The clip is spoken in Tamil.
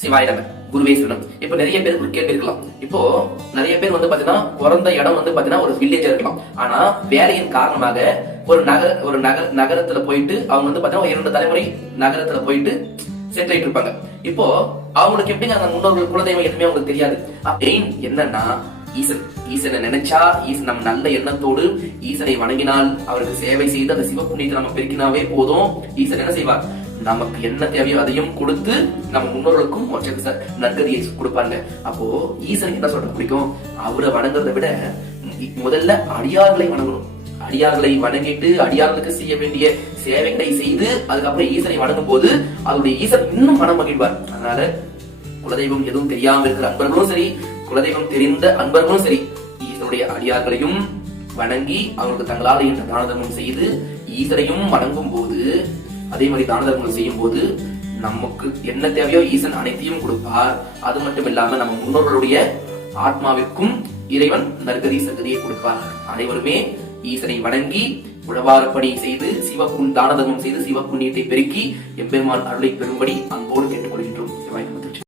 சிவாய நம, குருவே சரணம். இப்ப நிறைய பேருக்கு ஒரு கேள்வி இருக்கலாம். இப்போ நிறைய பேர் பாத்தீங்கன்னா பிறந்த இடம் பாத்தீங்கன்னா ஒரு வில்லேஜா இருக்கலாம். ஆனா வேலையின் காரணமாக ஒரு நகரத்துல போயிட்டு அவங்க பாத்தீங்கன்னா 2 தலைமுறை நகரத்துல போயிட்டு செட்டில் ஆயிட்டு இருப்பாங்க. இப்போ அவங்களுக்கு எப்படிங்க அந்த முன்னோர்கள் குலதெய்வம் எதுவுமே அவங்களுக்கு தெரியாது. மெயின் என்னன்னா ஈசனை நினைச்சா, நம்ம நல்ல எண்ணத்தோடு ஈசனை வணங்கினால், அவருக்கு சேவை செய்து அந்த சிவ புண்ணியத்தை நம்ம பெருக்கினாவே போதும். ஈசன் என்ன செய்வார்? நமக்கு என்ன தேவையோ அதையும் கொடுத்து நம்ம முன்னோர்களுக்கும் நற்கதியை கொடுப்பாங்க. அப்போ ஈசன் என்ன சொல்ற பிடிக்கும்? அவரை வணங்குறதை விட முதல்ல அடியார்களை வணங்கணும். அடியார்களை வணங்கிட்டு அடியார்களுக்கு செய்ய வேண்டிய சேவைகளை செய்து அதுக்கப்புறம் ஈசனை வணங்கும் போது அவருடைய ஈசன் இன்னும் மனம் மகிழ்வார். அதனால குலதெய்வம் எதுவும் தெரியாம இருக்கிற அன்பர்களும் சரி, குலதெய்வம் தெரிந்த அன்பர்களும் சரி, ஈசனுடைய அடியார்களையும் வணங்கி அவங்களுக்கு தங்களால் என்ற தான தர்மம் செய்து ஈசனையும் வணங்கும் போது, அதே மாதிரி தான தர்மங்கள் செய்யும் போது நமக்கு என்ன தேவையோ ஈசன் அனைத்தையும் கொடுப்பார். அது மட்டும் இல்லாம நம்ம முன்னோர்களுடைய ஆத்மாவிற்கும் இறைவன் நற்கதி சகதியை கொடுப்பார். அனைவருமே ஈசனை வணங்கி உழவாரப்பணி செய்து தான தர்மம் செய்து சிவ புண்ணியத்தை பெருக்கி எம்பெருமான் அருளை பெறும்படி அன்போடு கேட்டு